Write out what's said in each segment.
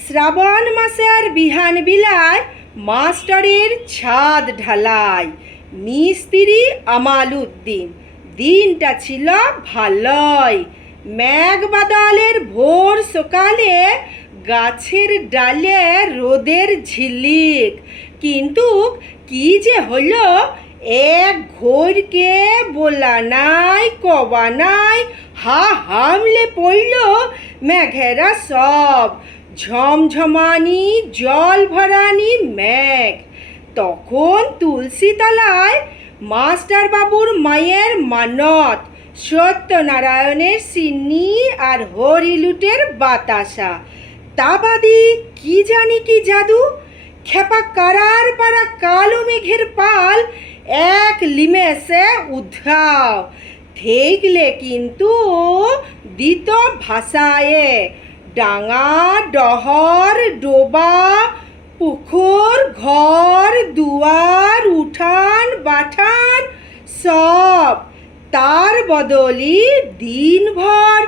শ্রাবণ মাসের বিহান বিলায় মাস্টারের ছাদ ঢালাই, মিস্ত্রি আমাল উদ্দিন। দিনটা ছিল ভালোই, মেঘ বাদলের ভোর সকালে গাছের ডালে রোদের ঝিলিক। কিন্তু কি যে হলো, এক ঘোরকে বলা নাই কবা নাই, হামলে পড়ল মেঘেরা সব। ঝমঝমানি জল ভরানি মেঘ। তখন তুলসী তলায় মাস্টার বাবুর মায়ের মানত, সত্যনারায়ণের সিন্নি আর হরিলুটের বাতাসা। তা বাদি কি জানি কি জাদু, খেপা কারার পাড়া কালো মেঘের পাল এক লিমেসে উধাও। দেখলে কিন্তু দিত ভাষায়ে, ডাঙা ডহর ডোবা, পুকুর ঘর দুয়ার উঠান বাঠান সব। তার বদলি দিনভর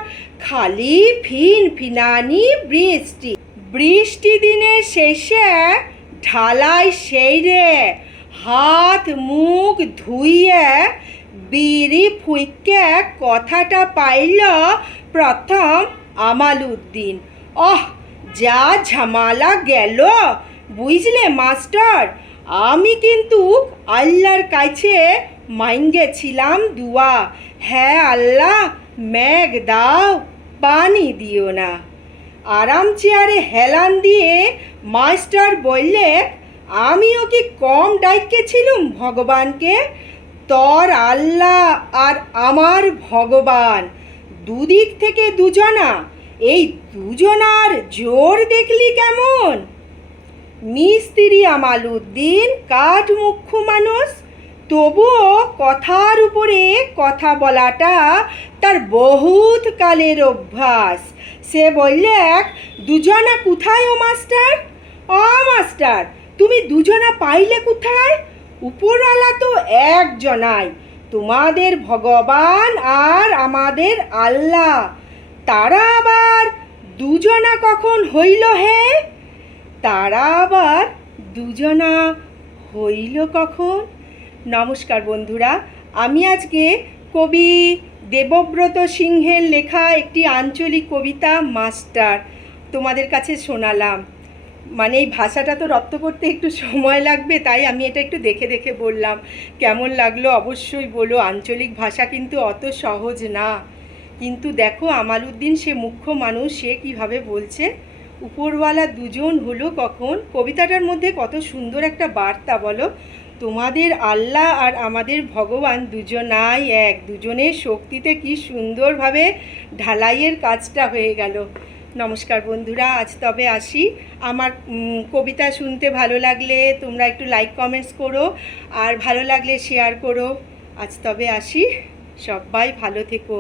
খালি ফিনফিনানি বৃষ্টি। বৃষ্টি দিনের শেষে ঢালাই সেইরে হাত মুখ ধুইয়ে বিড়ি ফুইকে কথাটা পাইল প্রথম আমাল উদ্দিন। যা ঝামেলা গেল বুঝলে মাস্টার। আমি কিন্তু আল্লাহর কাছে মাইঙ্গেছিলাম দুয়া, হ্যাঁ আল্লাহ মেঘ দাও, পানি দিও না। আরাম চেয়ারে হেলান দিয়ে মাস্টার বললে, আমিও কি কম ডাইকেছিলুম ভগবানকে? তোর আল্লাহ আর আমার ভগবান, দুদিক থেকে দুজনা। এই দুজনার জোর দেখলি কেমন? মিস্ত্রি আমাল উদ্দিন কাঠ মুখ্য মানুষ, তবুও কথার উপরে কথা বলাটা তার বহুত কালের অভ্যাস। সে বললে, দুজনা কোথায় ও মাস্টার? মাস্টার, তুমি দুজনা পাইলে কোথায়? উপরওয়ালা তো একজনাই, তোমাদের ভগবান আর আমাদের আল্লাহ। তারা আবার দুজনা কখন হইল হে? তারা আবার দুজনা হইল কখন? নমস্কার বন্ধুরা, আমি আজকে কবি দেবব্রত সিংহের লেখা একটি আঞ্চলিক কবিতা মাস্টার তোমাদের কাছে শোনালাম। মানে এই ভাষাটা তো রপ্ত করতে একটু সময় লাগবে, তাই আমি এটা একটু দেখে দেখে বললাম। কেমন লাগলো অবশ্যই বলো। আঞ্চলিক ভাষা কিন্তু অত সহজ না। কিন্তু দেখো আমাল উদ্দিন সে মুখ্য মানুষ, সে কীভাবে বলছে, উপরওয়ালা দুজন হলো কখন। কবিতাটার মধ্যে কত সুন্দর একটা বার্তা বলো। তোমাদের আল্লাহ আর আমাদের ভগবান দুজনাই এক, দুজনের শক্তিতে কি সুন্দরভাবে ঢালাইয়ের কাজটা হয়ে গেল। নমস্কার বন্ধুরা, আজ তবে আসি। আমার কবিতা শুনতে ভালো লাগলে তোমরা একটু লাইক কমেন্টস করো, আর ভালো লাগলে শেয়ার করো। আজ তবে আসি, সবাই ভালো থেকো।